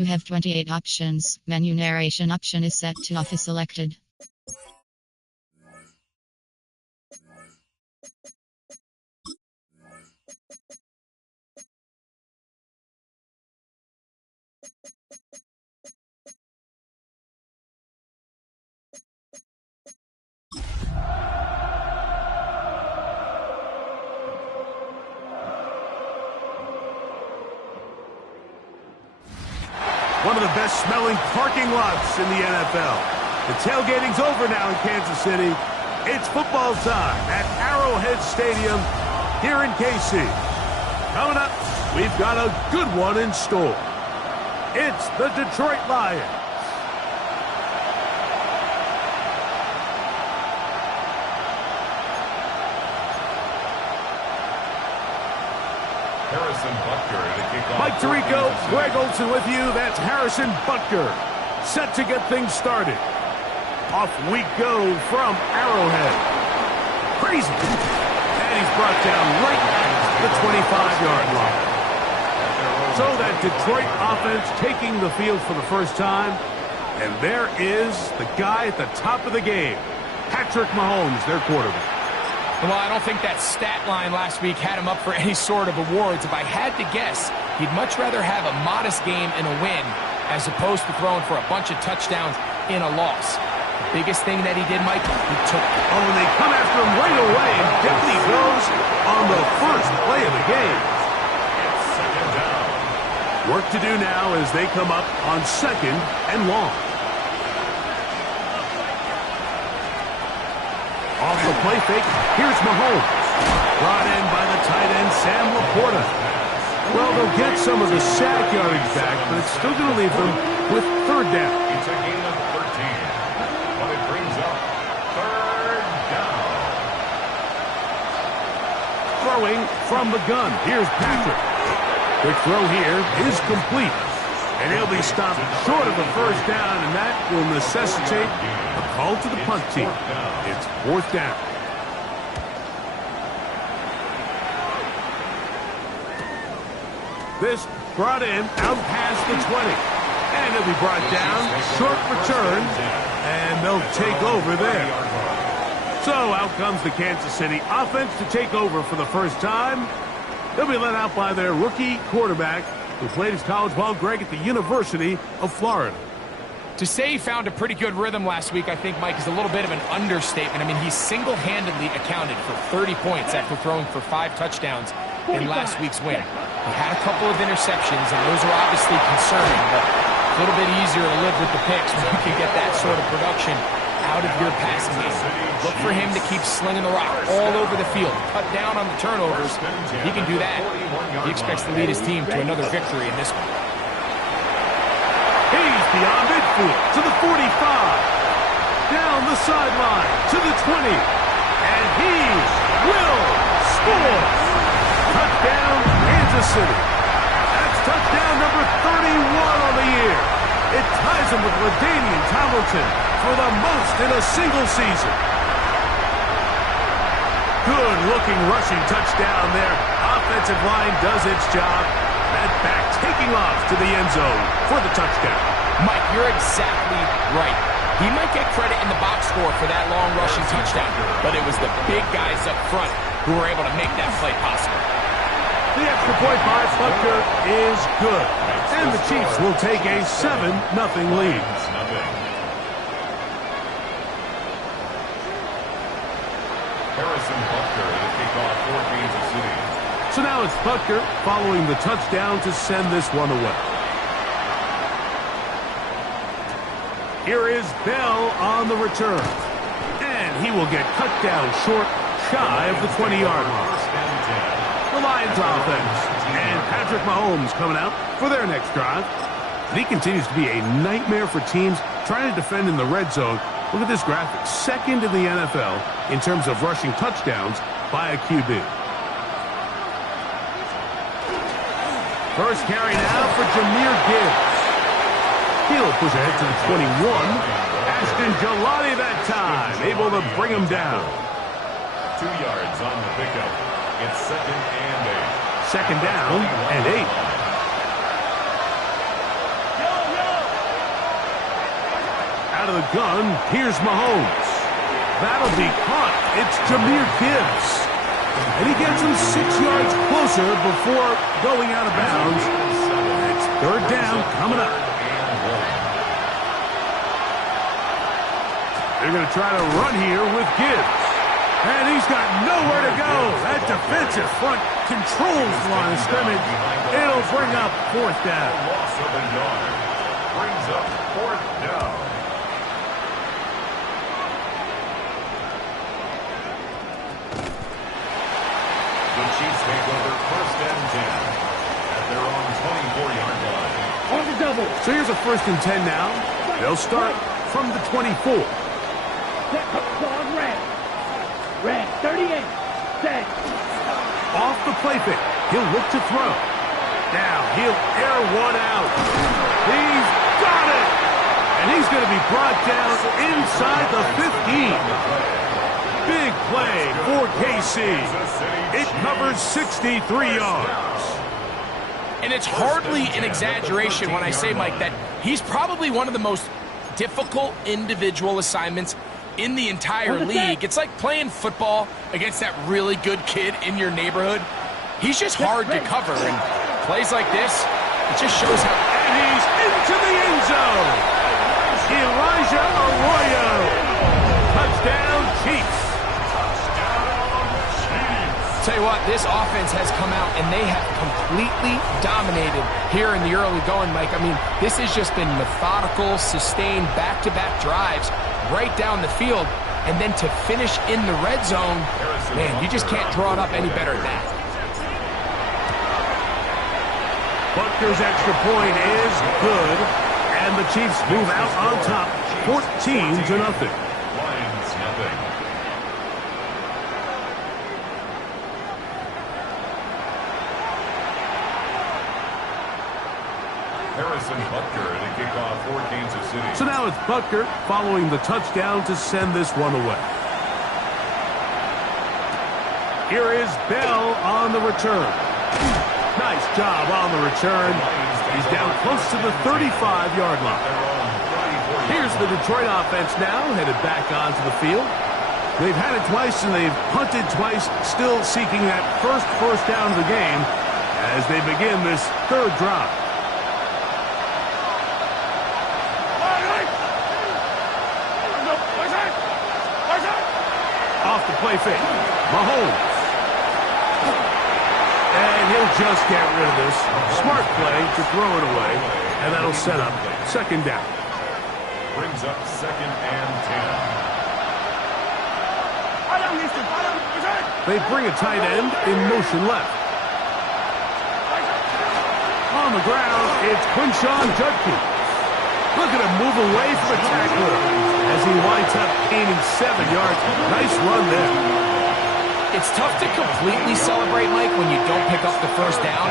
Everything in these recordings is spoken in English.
You have 28 options. Menu narration option is set to off is selected. One of the best smelling parking lots in the NFL. The tailgating's over now in Kansas City. It's football time at Arrowhead Stadium here in KC. Coming up, we've got a good one in store. It's the Detroit Lions. Harrison Butker to kick off. Mike Tirico, Greg Olsen with you. That's Harrison Butker, set to get things started. Off we go from Arrowhead. Crazy. And he's brought down right at the 25-yard line. So that Detroit offense taking the field for the first time. And there is the guy at the top of the game, Patrick Mahomes, their quarterback. Well, I don't think that stat line last week had him up for any sort of awards. If I had to guess, he'd much rather have a modest game and a win as opposed to throwing for a bunch of touchdowns in a loss. The biggest thing that he did, Mike, he took it. Oh, and they come after him right away, and down he goes on the first play of the game. Second down. Work to do now as they come up on second and long. Off the play fake, here's Mahomes. Brought in by the tight end, Sam Laporta. Well, they'll get some of the sack yardage back, but it's still going to leave them with third down. It's a gain of 13. But it brings up third down. Throwing from the gun, here's Patrick. Quick throw here is complete. And he'll be stopped short of the first down, and that will necessitate a call to the punt team. It's fourth down. This brought in out past the 20. And he'll be brought down, short return, and they'll take over there. So out comes the Kansas City offense to take over for the first time. They'll be led out by their rookie quarterback, who played his college ball, Greg, at the University of Florida. To say he found a pretty good rhythm last week, I think, Mike, is a little bit of an understatement. I mean, he single-handedly accounted for 30 points after throwing for 5 touchdowns in last week's win. He had a couple of interceptions, and those are obviously concerning, but a little bit easier to live with the picks when you can get that sort of production out of your passing game. Look for him to keep slinging the rock all over the field. Cut down on the turnovers. He can do that. He expects to lead his team to another victory in this one. He's beyond midfield to the 45. Down the sideline to the 20. And he will score. Touchdown, Kansas City. That's touchdown number 31 on the year. It ties him with LaDainian Tomlinson for the most in a single season. Good-looking rushing touchdown there. Offensive line does its job. That back taking off to the end zone for the touchdown. Mike, you're exactly right. He might get credit in the box score for that long rushing touchdown, but it was the big guys up front who were able to make that play possible. The extra point by Butker is good. And the Chiefs will take a 7-0 lead. Harrison Butker to kick off for Kansas City. So now it's Butker following the touchdown to send this one away. Here is Bell on the return. And he will get cut down short, shy of the 20-yard line. The Lions offense. And Patrick Mahomes coming out for their next drive. And he continues to be a nightmare for teams trying to defend in the red zone. Look at this graphic. Second in the NFL in terms of rushing touchdowns by a QB. First carry now for Jahmyr Gibbs. He'll push ahead to the 21. Ashton Gillotte that time, able to bring him down. 2 yards on the pickup. It's second and 8. Second down and 8. out of the gun. Here's Mahomes. That'll be caught. It's Jahmyr Gibbs. And he gets him 6 yards closer before going out of bounds. It's third down coming up. They're going to try to run here with Gibbs. And he's got nowhere to go. That defensive front controls the line of scrimmage. It'll bring up fourth down. Loss of a yard. Brings up fourth down. The Chiefs take over first and 10 at their own 24-yard line. On the double. So here's a first and 10 now. They'll start from the 24. Dog red. Red, 38. Set. Off the play fake. He'll look to throw. Now he'll air one out. He's got it. And he's going to be brought down inside the 15. Big play for KC. It covers 63 yards. And it's hardly an exaggeration when I say, Mike, that he's probably one of the most difficult individual assignments in the entire league. It's like playing football against that really good kid in your neighborhood. He's just hard to cover, and plays like this, it just shows how... And he's into the end zone. Elijah Arroyo. Touchdown, Chiefs. Tell you what, this offense has come out, and they have completely dominated here in the early going, Mike. I mean, this has just been methodical, sustained, back-to-back drives right down the field, and then to finish in the red zone, man, you just can't draw it up any better than that. Butker's extra point is good, and the Chiefs move out on top, 14-0. Lions nothing. Harrison Butker to kick off for Kansas City. So now it's Butker following the touchdown to send this one away. Here is Bell on the return. Nice job on the return. He's down close to the 35-yard line. Here's the Detroit offense now, headed back onto the field. They've had it twice and they've punted twice, still seeking that first down of the game as they begin this third drive. Off the play fake. Mahomes. And he'll just get rid of this. Smart play to throw it away. And that'll set up second down. Brings up second and 10. They bring a tight end in motion left. On the ground, it's Quinshawn Judkins. Look at him move away from a tackler as he winds up gaining 7 yards. Nice run there. It's tough to completely celebrate, Mike, when you don't pick up the first down,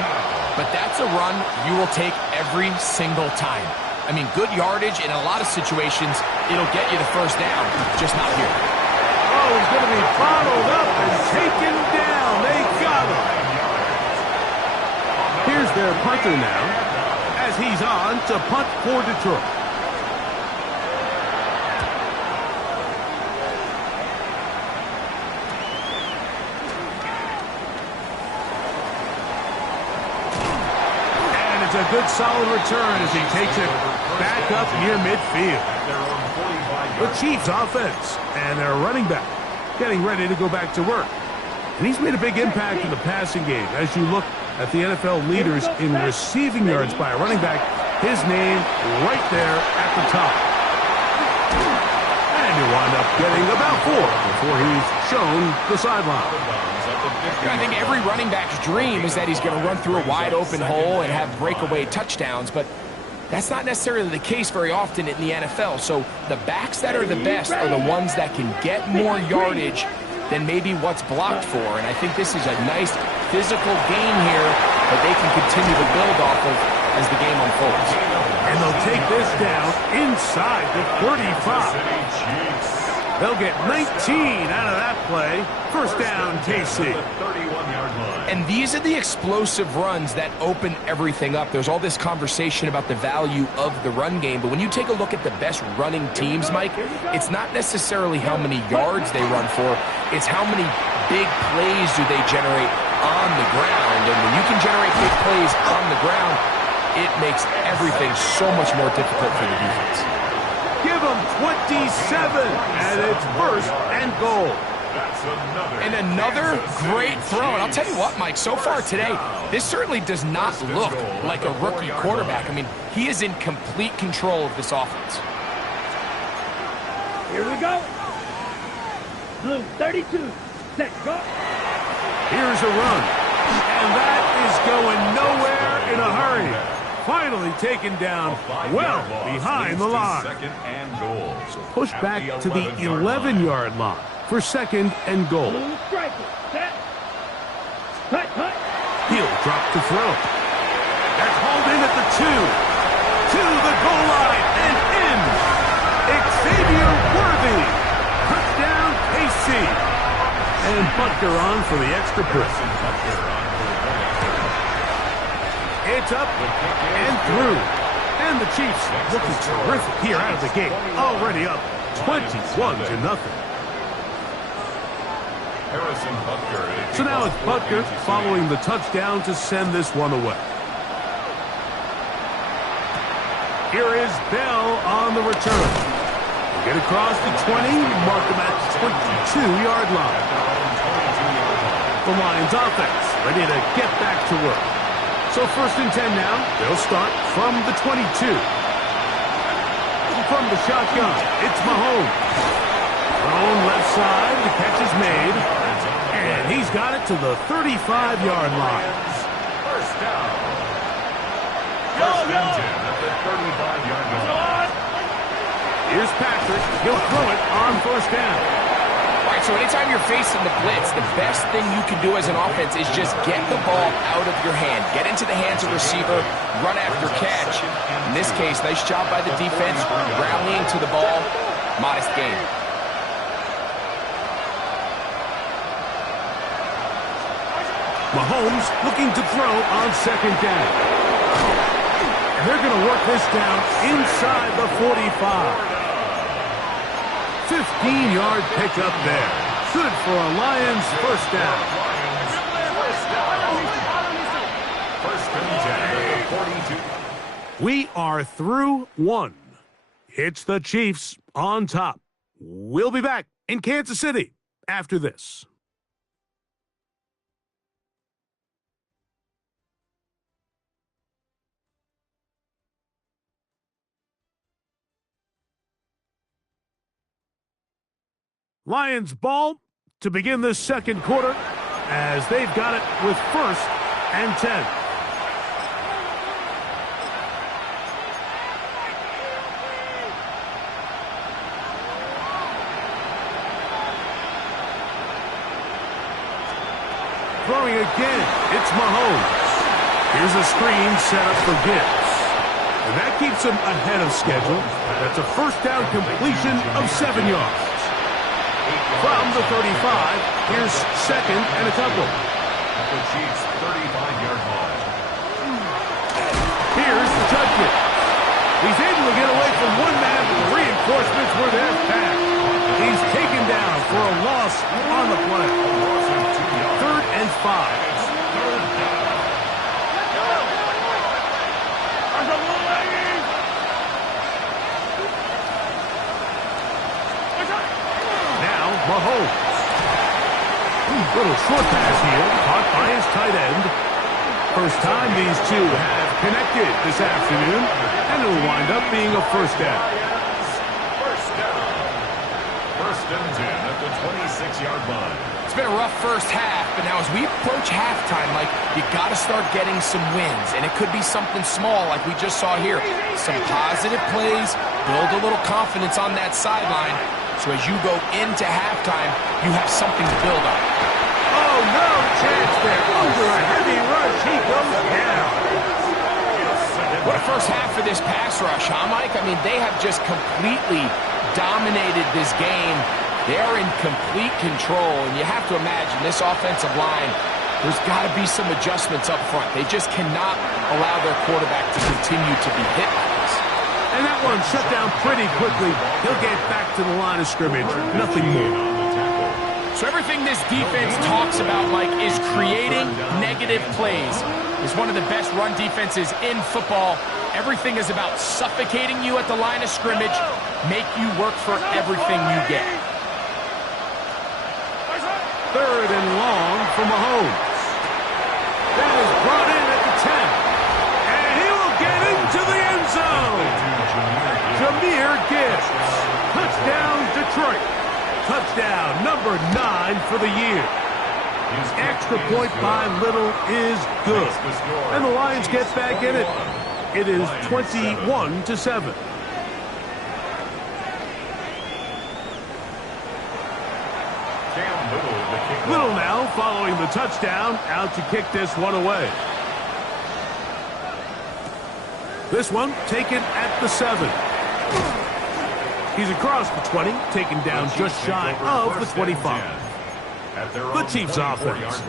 but that's a run you will take every single time. I mean, good yardage in a lot of situations, it'll get you the first down, just not here. Oh, he's going to be bottled up and taken down. They got him. Here's their punter now as he's on to punt for Detroit. And it's a good solid return as he takes it back up near midfield. The Chiefs offense and their running back getting ready to go back to work. And he's made a big impact in the passing game. As you look at the NFL leaders in receiving yards by a running back, his name right there at the top. And he'll wind up getting about 4 before he's shown the sideline. I think every running back's dream is that he's going to run through a wide open hole and have breakaway touchdowns, but that's not necessarily the case very often in the NFL. So the backs that are the best are the ones that can get more yardage than maybe what's blocked for. And I think this is a nice physical game here that they can continue to build off of as the game unfolds. And they'll take this down inside the 35. They'll get 19 out of that play. First down, KC. And these are the explosive runs that open everything up. There's all this conversation about the value of the run game, but when you take a look at the best running teams, Mike, it's not necessarily how many yards they run for, it's how many big plays do they generate on the ground. And when you can generate big plays on the ground, it makes everything so much more difficult for the defense. Give them 27, and it's first and goal. And another great throw. And I'll tell you what, Mike, so far today, this certainly does not look like a rookie quarterback. I mean, he is in complete control of this offense. Here we go. Blue 32. Set. Go. Here's a run. And that is going nowhere in a hurry. Finally taken down well behind the line. So push back to the 11-yard line for second and goal. Blue striker. Set. Cut. He'll drop to throw. That's hauled in at the 2. To the goal line and in. Xavier Worthy. Touchdown, KC. And Butker on for the extra point. It's up and through. And the Chiefs looking terrific here out of the gate. Already up 21-0. So now it's Butker following the touchdown to send this one away. Here is Bell on the return. Get across the 20, mark him at the 22-yard line. The Lions offense ready to get back to work. So first and 10 now. They'll start from the 22. From the shotgun, it's Mahomes. Thrown left side, the catch is made. And he's got it to the 35-yard line. First down. First and 10 at the 35-yard line. Here's Patrick. He'll throw it on first down. All right, so anytime you're facing the blitz, the best thing you can do as an offense is just get the ball out of your hand. Get into the hands of receiver, run after catch. In this case, nice job by the defense, rallying to the ball. Modest gain. Mahomes looking to throw on second down. And they're going to work this down inside the 45. 15-yard pickup there. Good for a Lions first down. First and 10 at the 42. We are through one. It's the Chiefs on top. We'll be back in Kansas City after this. Lions ball to begin this second quarter as they've got it with first and 10. Throwing again, it's Mahomes. Here's a screen set up for Gibbs. And that keeps him ahead of schedule. That's a first down completion of 7 yards. From the 35, here's second and a couple. At the Chiefs' 35-yard line. Here's the touchdown. He's able to get away from one man, but the reinforcements were there fast. He's taken down for a loss on the play. Third and 5. Mahomes. Little short pass here, caught by his tight end. First time these two have connected this afternoon, and it'll wind up being a first down. First down. First and 10 at the 26-yard line. It's been a rough first half, but now as we approach halftime, Mike, you got to start getting some wins, and it could be something small like we just saw here. Some positive plays, build a little confidence on that sideline. So as you go into halftime, you have something to build on. Oh, no chance there. Under a heavy rush, he goes down. What a first half for this pass rush, huh, Mike? I mean, they have just completely dominated this game They are in complete control, and you have to imagine this offensive line, there's got to be some adjustments up front. They just cannot allow their quarterback to continue to be hit like this. And that one shut down pretty quickly. He'll get back to the line of scrimmage. Nothing more. So everything this defense talks about, Mike, is creating negative plays. It's one of the best run defenses in football. Everything is about suffocating you at the line of scrimmage, make you work for everything you get. Third and long for Mahomes. That is brought in at the 10. And he will get into the end zone. Jahmyr Gibbs. Touchdown, Detroit. Touchdown number 9 for the year. Extra point by Little is good. And the Lions get back in it. It is 21-7. Little now following the touchdown, out to kick this one away. This one taken at the 7. He's across the 20, taken down just shy of the 25. The Chiefs offense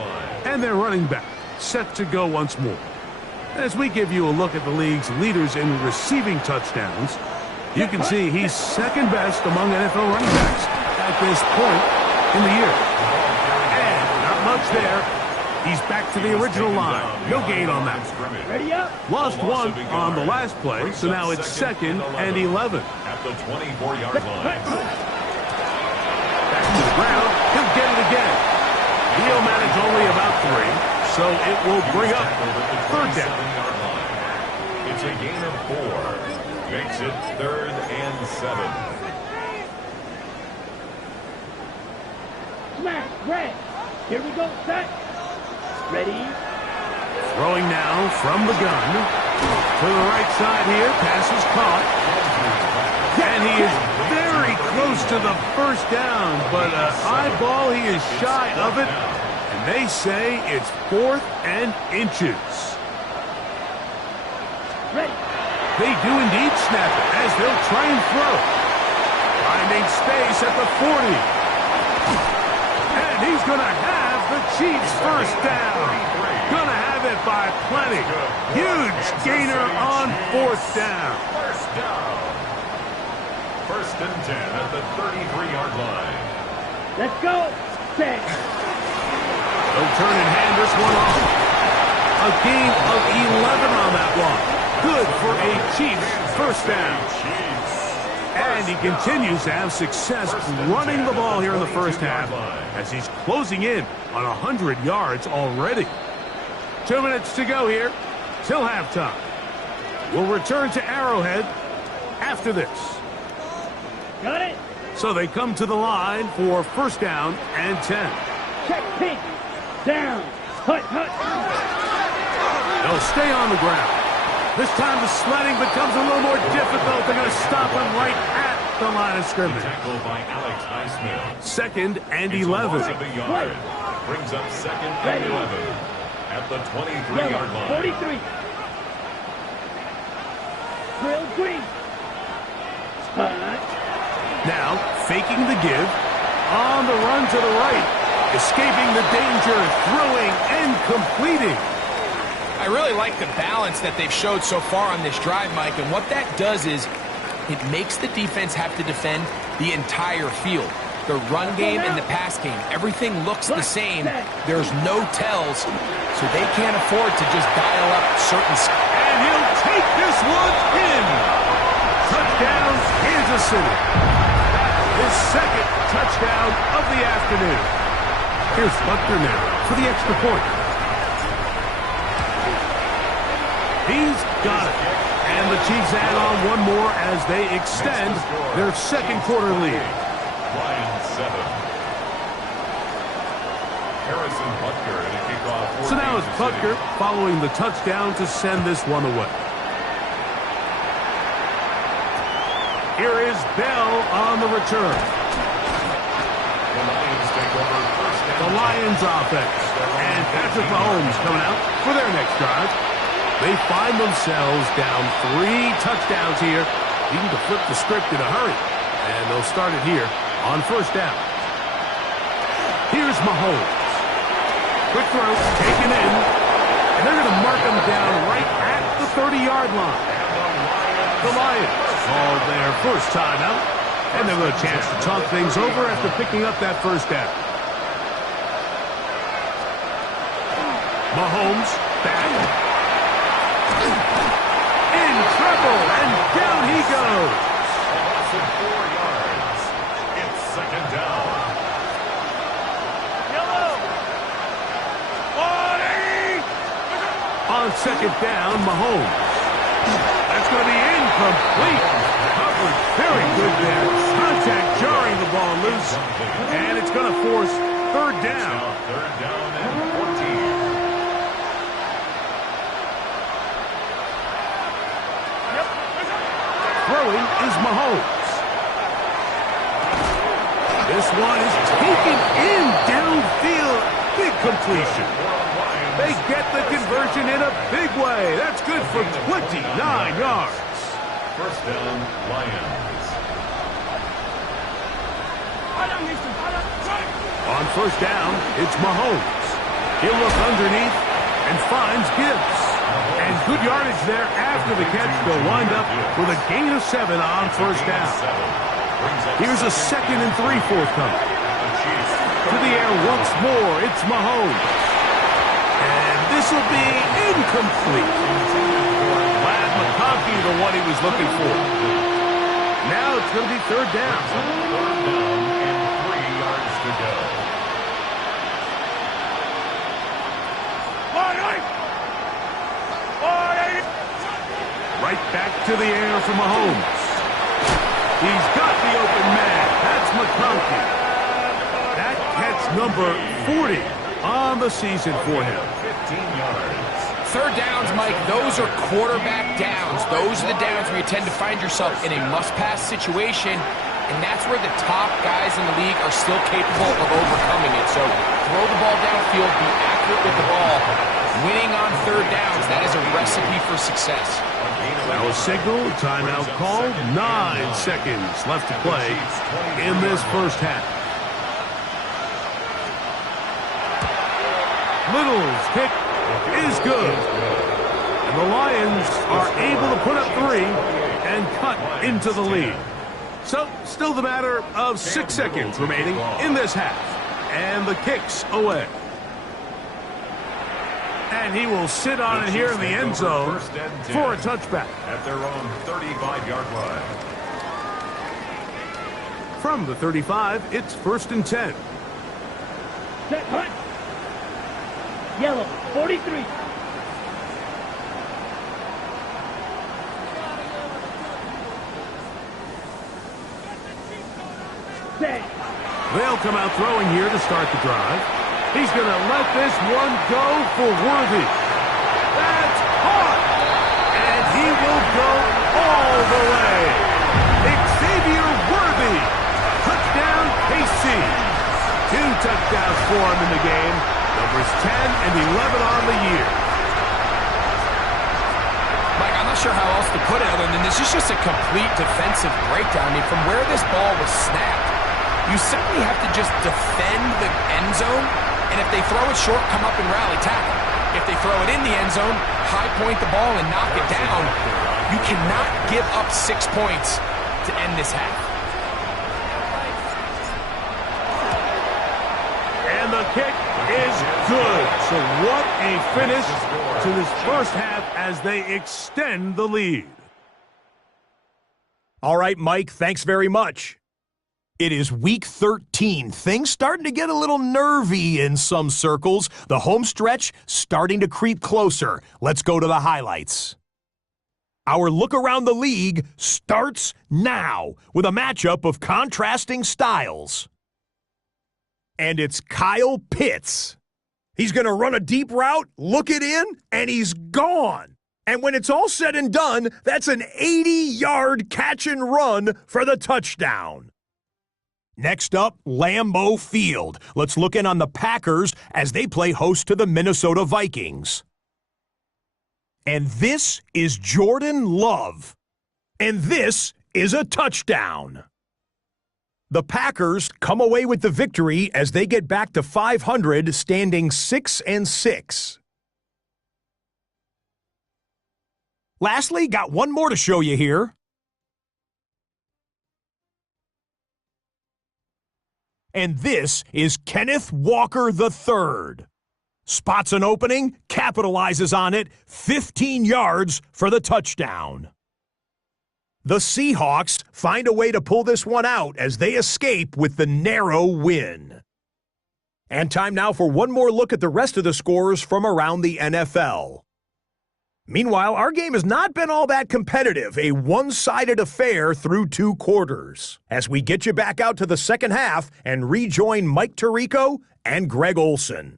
and their running back set to go once more. As we give you a look at the league's leaders in receiving touchdowns, you can see he's second best among NFL running backs at this point in the year. And not much there. He's back to the original line. No gain on that. Ready up. Lost one on the last play, so now it's 2nd and 11. At the 24-yard line. Back to the ground. He'll get it again. He'll manage only about 3, so it will bring up 3rd down. It's a gain of 4. Makes it 3rd and 7. Smash, red. Here we go, set. Ready. Throwing now from the gun. To the right side here. Pass is caught. And he is very close to the 1st down, but eyeball, he is shy of it. And they say it's 4th and inches. Ready. They do indeed snap it as they'll try and throw. Finding space at the 40. And he's going to have the Chiefs 1st down. Going to have it by plenty. Huge gainer on 4th down. 1st and 10 at the 33-yard line. Let's go. Set. They'll turn and hand this one off. A gain of 11 on that one. Good for a Chiefs 1st down. And he continues to have success running the ball here in the 1st half as he's closing in on 100 yards already. 2 minutes to go here till halftime. We'll return to Arrowhead after this. Got it. So they come to the line for 1st down and 10. Check pink. Down. Hut, hut. They'll stay on the ground. This time the sledding becomes a little more difficult. They're going to stop him right at the line of scrimmage. Tackled by Alex Highsmith. 2nd and 11. Brings up 2nd and 11 at the 23-yard line. 43. Drill green. Hut. Now faking the give. On the run to the right. Escaping the danger. Throwing and completing. I really like the balance that they've showed so far on this drive, Mike, and what that does is it makes the defense have to defend the entire field. The run game and the pass game, everything looks the same. There's no tells, so they can't afford to just dial up certain... And he'll take this one in. Touchdown, Kansas City. His 2nd touchdown of the afternoon. Here's Butker now for the extra point. He's got it. And the Chiefs add on one more as they extend their 2nd quarter lead. Lions 7. Harrison Butker in a kickoff. So now it's Butker following the touchdown to send this one away. Here is Bell on the return. The Lions take over 1st down. The Lions offense. And Patrick Mahomes coming out for their next drive. They find themselves down 3 touchdowns here. Needing to flip the script in a hurry. And they'll start it here On first down. Here's Mahomes. Quick throw, taken in. And they're going to mark him down right at the 30-yard line. The Lions called their first timeout. And they've got a chance to talk things over after picking up that first down. Mahomes back. In trouble, and down he goes. Loss of 4 yards. It's second down. On second down, Mahomes. That's going to be incomplete. Coverage very good there. Contact jarring the ball loose. And it's going to force third down. Third down and 14. Throwing is Mahomes. This one is taken in downfield. Big completion. They get the conversion in a big way. That's good for 29 yards. First down, Lions. On first down, it's Mahomes. He'll look underneath and finds Gibbs. And good yardage there after the catch. They'll wind up with a gain of 7 on first down. Here's a 2nd and 3 forthcoming. To the air once more, it's Mahomes. And this will be incomplete. Glad McConkey, the one he was looking for. Now it's going to be third down. Third down and 3 yards to go. Right back to the air for Mahomes. He's got the open man. That's McConkey. That catch number 40 on the season for him. 15 yards. Third downs, Mike, those are quarterback downs. Those are the downs where you tend to find yourself in a must-pass situation, and that's where the top guys in the league are still capable of overcoming it. So throw the ball downfield, be accurate with the ball. Winning on third downs, that is a recipe for success. Now a signal, timeout called. 9 seconds left to play in this first half. Little's kick is good. And the Lions are able to put up 3 and cut into the lead. So, still the matter of 6 seconds remaining in this half. And the kick's away. And he will sit on it here in the end zone for a touchback. At their own 35-yard line. From the 35, it's 1st and 10. Set, hunt. Yellow, 43. Set. They'll come out throwing here to start the drive. He's going to let this one go for Worthy. That's hard. And he will go all the way. Xavier Worthy. Touchdown, KC. 2 touchdowns for him in the game. Numbers 10 and 11 on the year. Mike, I'm not sure how else to put it other than this is just a complete defensive breakdown. I mean, from where this ball was snapped, you simply have to just defend the end zone, and if they throw it short, come up and rally tackle. If they throw it in the end zone, high point the ball and knock it down. You cannot give up 6 points to end this half. And the kick is good. So what a finish to this first half as they extend the lead. All right, Mike, thanks very much. It is week 13. Things starting to get a little nervy in some circles. The home stretch starting to creep closer. Let's go to the highlights. Our look around the league starts now with a matchup of contrasting styles. And it's Kyle Pitts. He's going to run a deep route, look it in, and he's gone. And when it's all said and done, that's an 80-yard catch and run for the touchdown. Next up, Lambeau Field. Let's look in on the Packers as they play host to the Minnesota Vikings. And this is Jordan Love. And this is a touchdown. The Packers come away with the victory as they get back to 500, standing 6-6. Lastly, got one more to show you here. And this is Kenneth Walker III. Spots an opening, capitalizes on it, 15 yards for the touchdown. The Seahawks find a way to pull this one out as they escape with the narrow win. And time now for one more look at the rest of the scores from around the NFL. Meanwhile, our game has not been all that competitive, a one-sided affair through 2 quarters, as we get you back out to the second half and rejoin Mike Tirico and Greg Olson.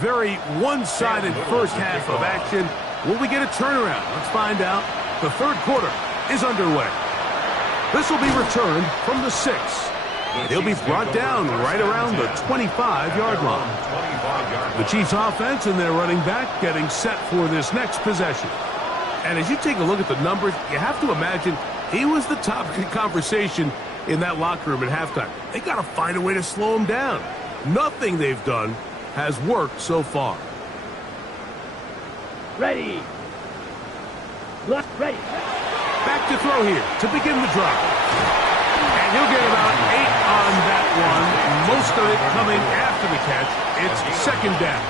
Very one-sided first half of action. Will we get a turnaround? Let's find out. The third quarter is underway. This will be returned from the 6. He'll be brought down right around the 25-yard line. The Chiefs offense and their running back getting set for this next possession. And as you take a look at the numbers, you have to imagine he was the top conversation in that locker room at halftime. They got to find a way to slow him down. Nothing they've done has worked so far. Ready. Ready. Back to throw here to begin the drive. And he'll get about 8 on that one. Most of it coming after the catch. It's second down.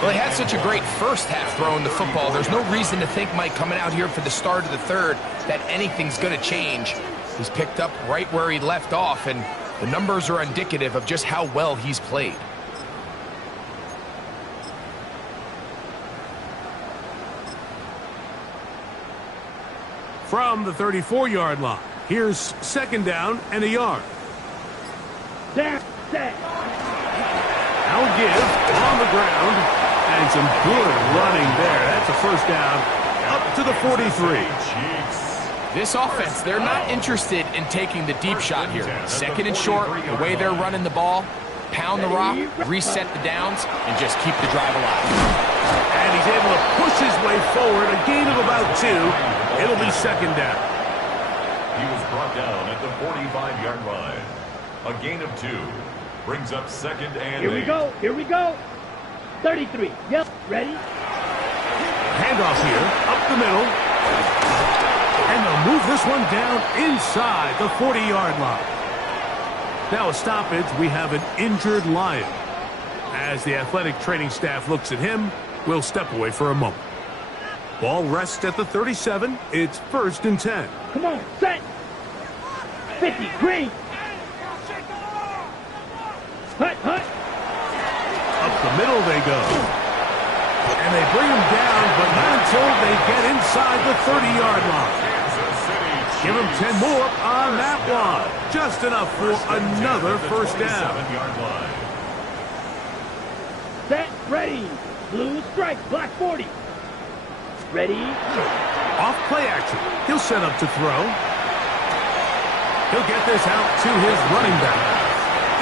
Well, he had such a great first half throwing the football. There's no reason to think, Mike, coming out here for the start of the third, that anything's going to change. He's picked up right where he left off, and the numbers are indicative of just how well he's played. From the 34-yard line, here's second down and a yard. Set. Now a give on the ground, and some good running there. That's a first down up to the 43. This offense, they're not interested in taking the deep shot here. Second and short, the way they're running the ball, pound the rock, reset the downs, and just keep the drive alive. And he's able to push his way forward, a gain of about 2. It'll be second down. He was brought down at the 45-yard line. A gain of 2 brings up second and 8. Here we go. 33. Yep, ready. Handoff here, up the middle. And they'll move this one down inside the 40-yard line. Now a stoppage, we have an injured Lion. As the athletic training staff looks at him, we'll step away for a moment. Ball rests at the 37. It's first and 10. Come on, set. 50, green. Hut. Up the middle they go. And they bring him down, but not until they get inside the 30-yard line. Give him 10 more on that one. Just enough for another first down. Set, ready. Blue strike, black 40. Ready. Off play action. He'll set up to throw. He'll get this out to his running back.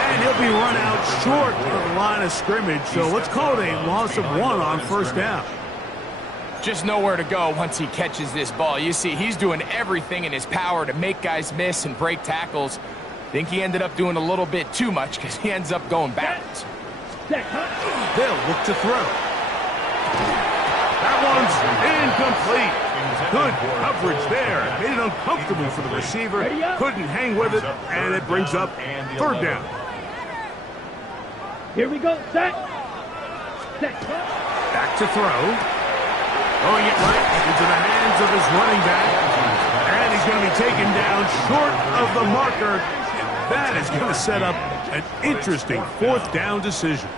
And he'll be run out short of the line of scrimmage. So let's call it a loss of 1 on first down. Just nowhere to go once he catches this ball. You see, he's doing everything in his power to make guys miss and break tackles. Think he ended up doing a little bit too much because he ends up going backwards. They'll look to throw. That one's incomplete. Good coverage there. Made it uncomfortable for the receiver. Couldn't hang with it, and it brings up third down. Here we go. Set. Back to throw. Throwing it right into the hands of his running back. And he's going to be taken down short of the marker. That is going to set up an interesting fourth down decision.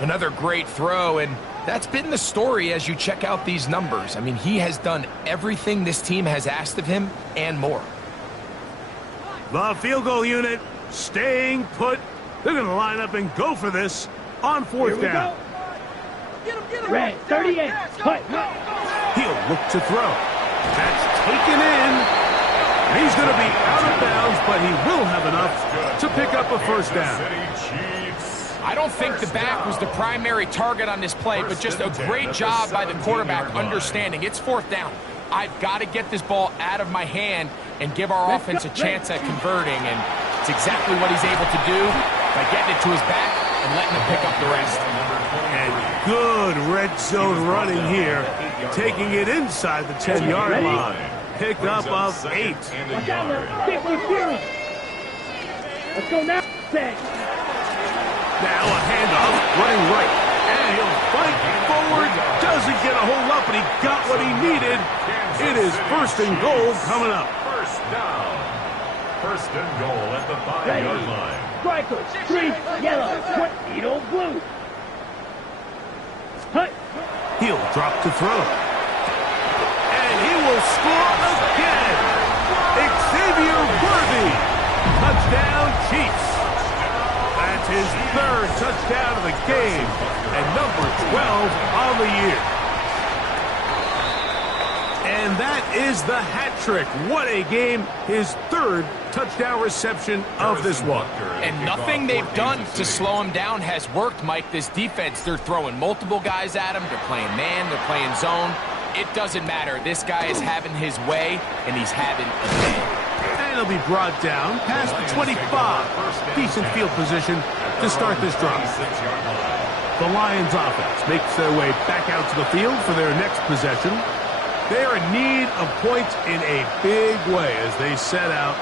Another great throw, and that's been the story as you check out these numbers. I mean, he has done everything this team has asked of him and more. The field goal unit staying put. They're going to line up and go for this on fourth down. Red, 38. Hut. He'll look to throw. That's taken in. He's going to be out of bounds, but he will have enough to pick up a first down. I don't think the back was the primary target on this play, but just a great job by the quarterback understanding it's fourth down. I've got to get this ball out of my hand and give our offense a chance at converting, and it's exactly what he's able to do by getting it to his back and letting him pick up the rest. And good red zone running here, taking it inside the 10-yard line. Pick up of 8. Watch out now. 50 Fury. Let's go now. Set. Now a handoff, running right. And he'll fight forward. Doesn't get a hold up, but he got what he needed. It is first and goal coming up. First down. First and goal at the 5-yard line. Strikers, 3, yellow, torpedo, blue. Hut. He'll drop to throw. And he will score again. Xavier Worthy. Touchdown, Chiefs. That's his third touchdown of the game and number 12 on the year. And that is the hat trick. What a game. His third touchdown reception of this one. And nothing they've done to slow him down has worked, Mike. This defense, they're throwing multiple guys at him. They're playing man, they're playing zone. It doesn't matter. This guy is having his way, and he's having a day. And he'll be brought down past the 25. Decent field position to start this drive. The Lions offense makes their way back out to the field for their next possession. They are in need of points in a big way as they set out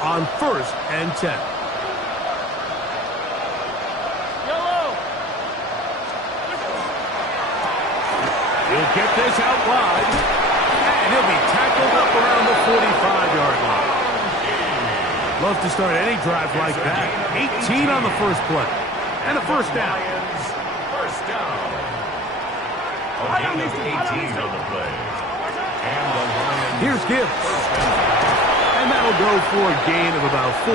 on 1st and 10. He'll get this out wide, and he'll be tackled up around the 45-yard line. Love to start any drive like that. 18 on the first play, and a first down. First down. A gain of 18 on the play. And the Lions. Here's Gibbs. And that'll go for a gain of about 4.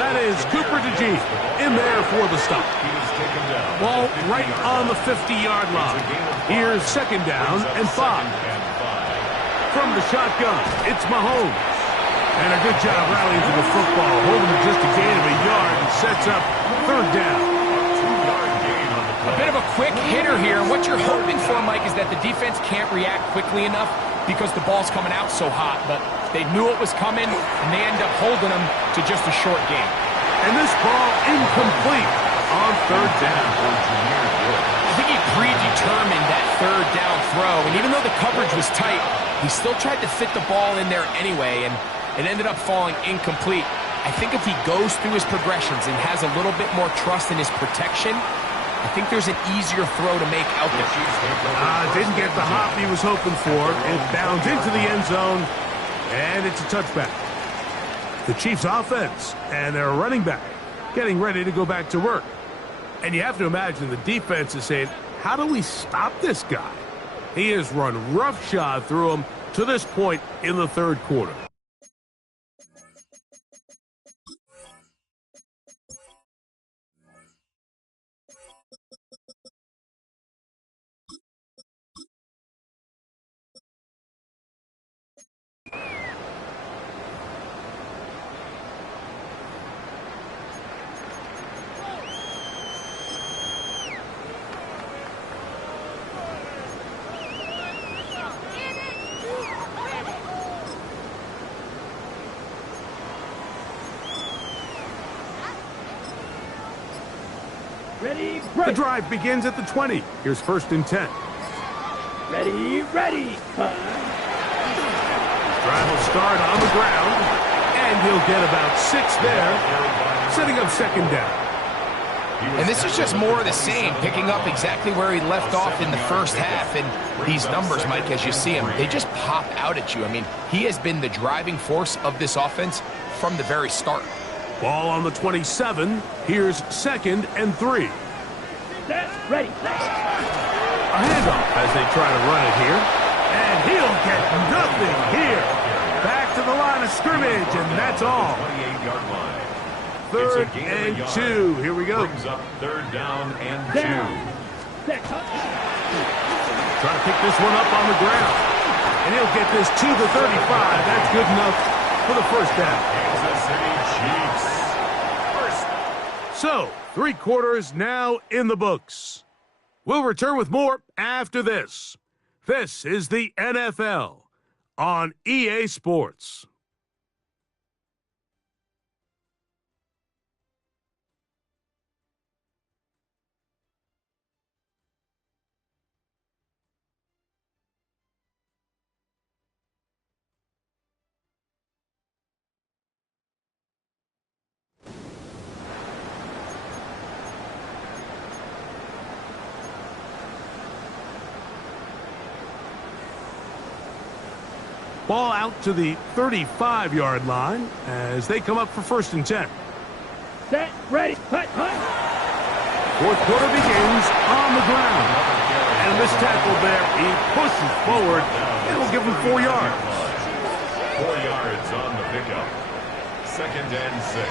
That is Cooper DeGene in there for the stop. Ball right on the 50-yard line. Here's second down and 5. From the shotgun, it's Mahomes. And a good job rallying to the football, holding it just a gain of a yard and sets up third down. A bit of a quick hitter here. What you're hoping for, Mike, is that the defense can't react quickly enough because the ball's coming out so hot. But they knew it was coming, and they end up holding them to just a short game. And this ball incomplete on third down. I think he predetermined that third down throw, and even though the coverage was tight, he still tried to fit the ball in there anyway, and it ended up falling incomplete. I think if he goes through his progressions and has a little bit more trust in his protection, I think there's an easier throw to make out there. Didn't get the hop he was hoping for. It bounds into the end zone, and it's a touchback. The Chiefs offense and their running back getting ready to go back to work. And you have to imagine the defense is saying, how do we stop this guy? He has run roughshod through him to this point in the third quarter. Ready, The break. drive begins at the 20. Here's 1st and 10. Ready, ready. Drive will start on the ground, and he'll get about 6 there, setting up second down. And this is just more of the same, picking up exactly where he left off in the first half. And these numbers, Mike, as you see them, they just pop out at you. I mean, he has been the driving force of this offense from the very start. Ball on the 27. Here's 2nd and 3. Set, ready. A handoff as they try to run it here. And he'll get nothing here. Back to the line of scrimmage, and that's all. 28-yard line. 3rd and 2. Here we go. Brings up 3rd down and 2. set. Trying to pick this one up on the ground. And he'll get this to the 35. That's good enough for the first down. Kansas City Chiefs. First. So, 3 quarters now in the books. We'll return with more after this. This is the NFL on EA Sports. Ball out to the 35-yard line as they come up for 1st and 10. Set, ready, hut. 4th quarter begins on the ground. And this tackle there, he pushes forward. It'll give him 4 yards. 4 yards on the pickup. 2nd and 6.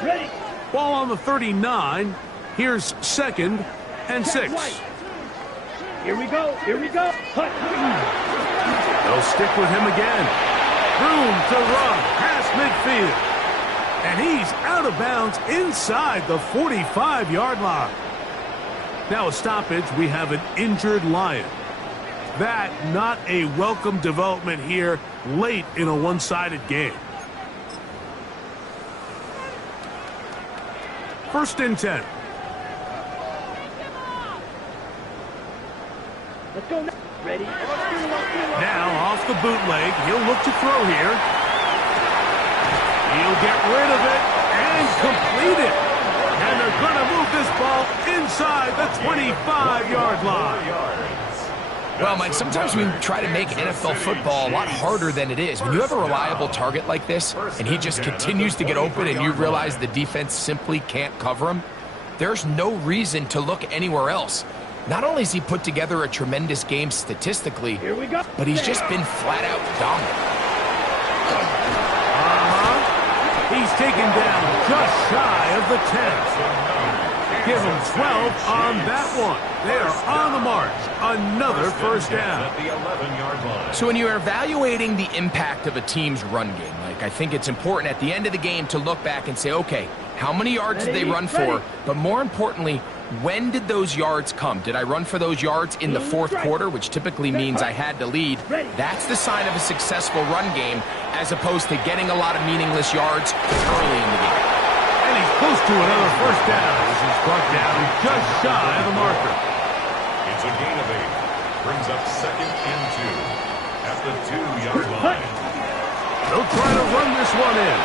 Ready. Ball on the 39. Here's 2nd and 6. Here we go. Hut. They'll stick with him again. Room to run past midfield. And he's out of bounds inside the 45-yard line. Now a stoppage. We have an injured Lion. That not a welcome development here late in a one-sided game. 1st and 10. Let's go now. Ready. Now off the bootleg. He'll look to throw here. He'll get rid of it and complete it. And they're going to move this ball inside the 25-yard line. Well, Mike, sometimes we try to make NFL football a lot harder than it is. When you have a reliable target like this, and he just continues to get open and you realize the defense simply can't cover him, there's no reason to look anywhere else. Not only has he put together a tremendous game statistically, Here we go. but he's just been flat-out dominant. He's taken down just shy of the 10. Give him 12 on that one. They are on the march. Another first down. At the 11-yard line. So when you're evaluating the impact of a team's run game, Mike, I think it's important at the end of the game to look back and say, okay, how many yards did they run for? But more importantly, when did those yards come? Did I run for those yards in the 4th quarter, which typically means I had to lead? That's the sign of a successful run game, as opposed to getting a lot of meaningless yards early in the game. And he's close to another first down as he's brought down just shy of the marker. It's a gain of 8. Brings up 2nd and 2 at the 2-yard line. They'll try to run this one in.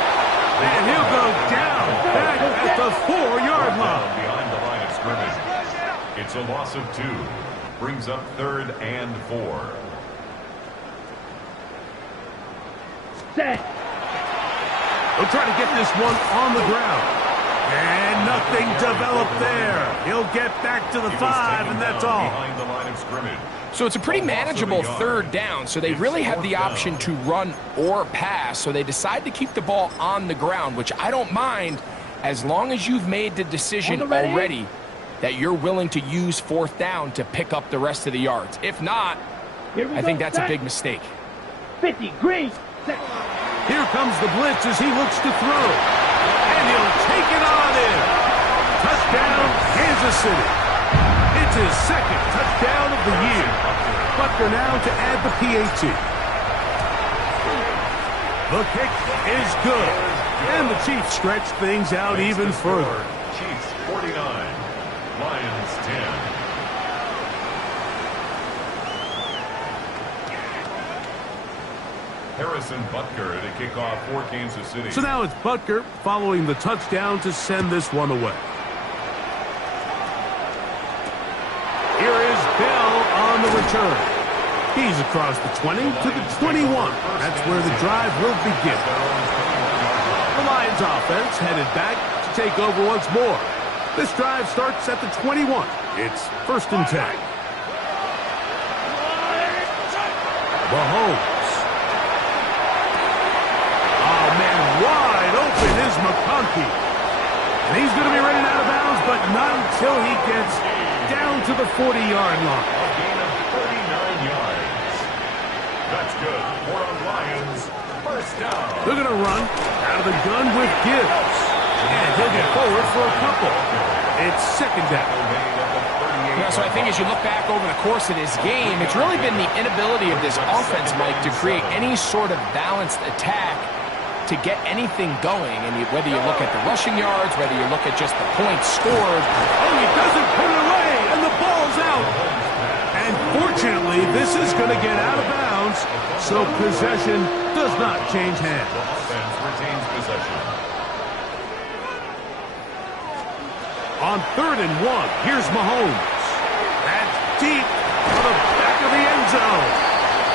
And he'll go down back at the 4-yard line. Behind the line of scrimmage. It's a loss of 2. Brings up 3rd and 4. Set. They'll try to get this one on the ground. And nothing developed there. He'll get back to the 5, and that's all. Behind the line of scrimmage. So it's a pretty manageable 3rd down, so they really have the option to run or pass, so they decide to keep the ball on the ground, which I don't mind as long as you've made the decision already that you're willing to use 4th down to pick up the rest of the yards. If not, I think that's a big mistake. 50, green. Set. Here comes the blitz as he looks to throw. And he'll take it on in. Touchdown, Kansas City. It's his 2nd touchdown of the year. Butker now to add the PAT. The kick is good. And the Chiefs stretch things out even further. Chiefs 49. Lions 10. Harrison Butker to kick off for Kansas City. So now it's Butker following the touchdown to send this one away. Here is Bell on the return. He's across the 20 to the 21. That's where the drive will begin. The Lions offense headed back to take over once more. This drive starts at the 21. It's 1st and 10. Mahomes. donkey. And he's going to be running out of bounds, but not until he gets down to the 40-yard line. A gain of 39 yards. That's good for the Lions. First down. They're going to run out of the gun with Gibbs. And he'll get forward for a couple. It's second down. Yeah, so I think as you look back over the course of this game, it's really been the inability of this offense, Mike, to create any sort of balanced attack to get anything going. And whether you look at the rushing yards, whether you look at just the points scored. Oh, he doesn't put it away, and the ball's out. And fortunately, this is going to get out of bounds, so possession does not change hands. The offense retains possession. On 3rd and 1, here's Mahomes. That's deep to the back of the end zone.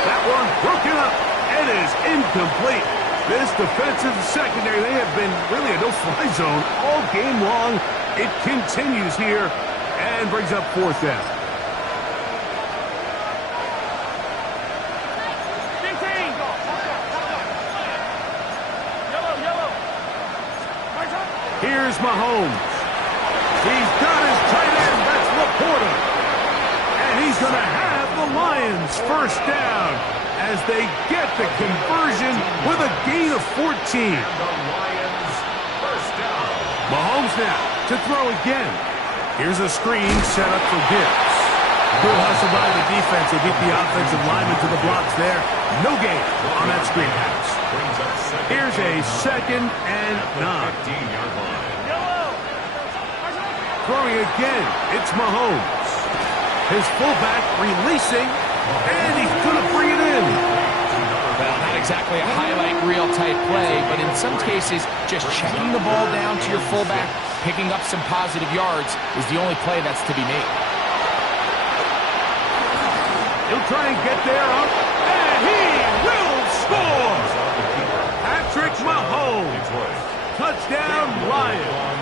That one broken up and is incomplete. This defensive secondary, they have been really a no-fly zone all game long. It continues here and brings up 4th down. Here's Mahomes. He's got his tight end, that's Laporta. And he's going to have the Lions first down as they get the conversion with a gain of 14. The Lions first down. Mahomes now to throw again. Here's a screen set up for Gibbs. Good hustle by the defense. They beat the offensive lineman to the blocks there. No gain on that screen pass. Brings up Here's a 2nd and 9. 15-yard line. Throwing again, it's Mahomes. His fullback releasing, and he's going to bring it in. Well, not exactly a highlight reel type play, but in some cases, just checking the ball down to your fullback, picking up some positive yards is the only play that's to be made. He'll try and get there up, and he will score! Patrick Mahomes. Touchdown, Lions.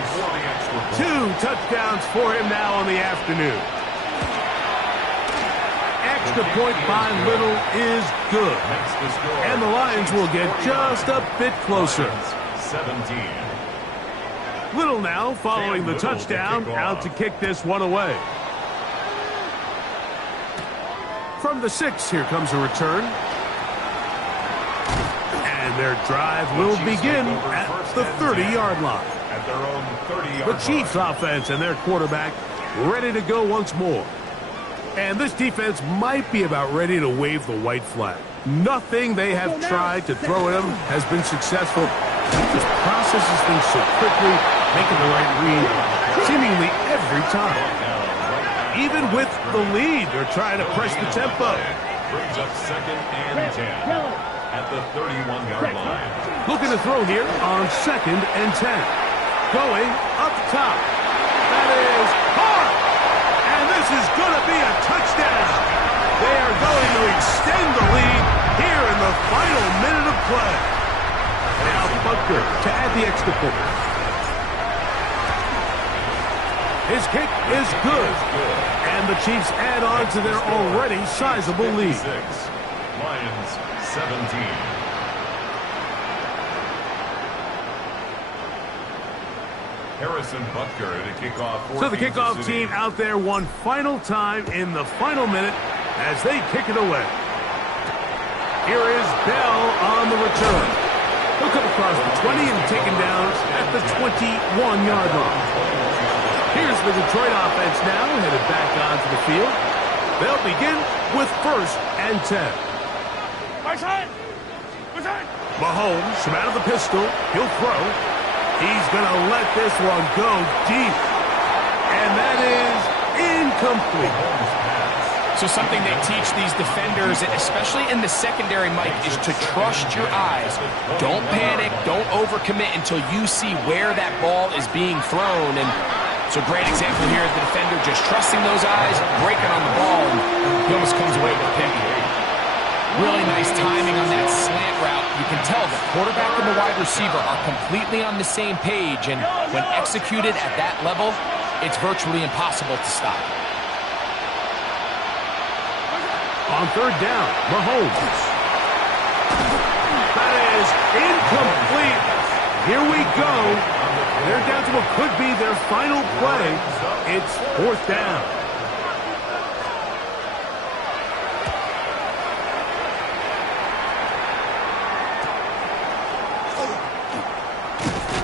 2 touchdowns for him now on the afternoon. Extra point by Little is good. And the Lions will get just a bit closer. 17. Little now following the touchdown, out to kick this one away. From the 6, here comes a return. And their drive will begin at the 30-yard line. At their own 30-yard The Chiefs offense and their quarterback ready to go once more. And this defense might be about ready to wave the white flag. Nothing they have tried to throw at him has been successful. He just processes things so quickly, making the right read seemingly every time. Even with the lead, they're trying to press the tempo. Brings up 2nd and 10 at the 31-yard line. Looking to throw here on 2nd and 10. Going up top. That is hard. And this is going to be a touchdown. They are going to extend the lead here in the final minute of play. Now Butker to add the extra point. His kick is good. And the Chiefs add on to their already sizable lead. Lions 17. Harrison Butker to kick off. So the kickoff team out there one final time in the final minute as they kick it away. Here is Bell on the return. He'll come across the 20 and taken down at the 21-yard line. Here's the Detroit offense now, headed back onto the field. They'll begin with 1st and 10. Mahomes from out of the pistol. He'll throw. He's going to let this one go deep. And that is incomplete. So something they teach these defenders, especially in the secondary, Mike, is to trust your eyes. Don't panic. Don't overcommit until you see where that ball is being thrown. And so great example here is the defender just trusting those eyes, breaking on the ball, and he almost comes away with a pick. Really nice timing on that slant route. You can tell the quarterback and the wide receiver are completely on the same page, and when executed at that level, it's virtually impossible to stop. On 3rd down, Mahomes. That is incomplete. Here we go. They're down to what could be their final play. It's fourth down.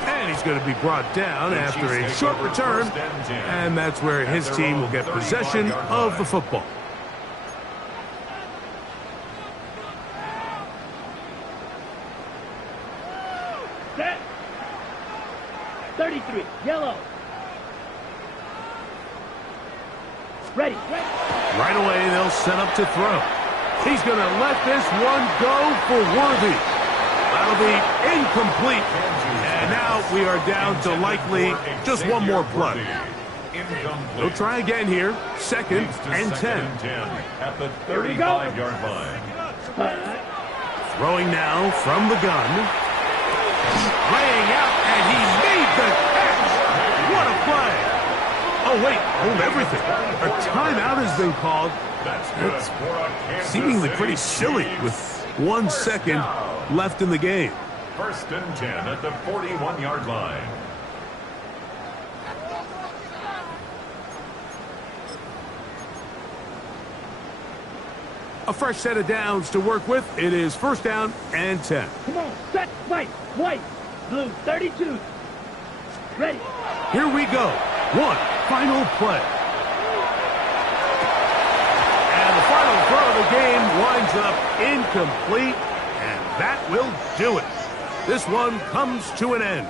And he's going to be brought down after a short return. And that's where his team will get possession of the football. Set. 33, yellow. Ready. Right away, they'll set up to throw. He's going to let this one go for Worthy. That'll be incomplete. And now we are down to likely just one more play. They'll try again here. Second and 10. At the 35-yard line. Throwing now from the gun. Laying out, and he made the catch. What a play. Oh, wait, hold everything. A timeout has been called. It's seemingly pretty silly with 1 second left in the game. First and 10 at the 41-yard line. A fresh set of downs to work with. It is first down and 10. Come on, set, white, blue, 32. Ready. Here we go. One final play. And the final throw of the game winds up incomplete, and that will do it. This one comes to an end.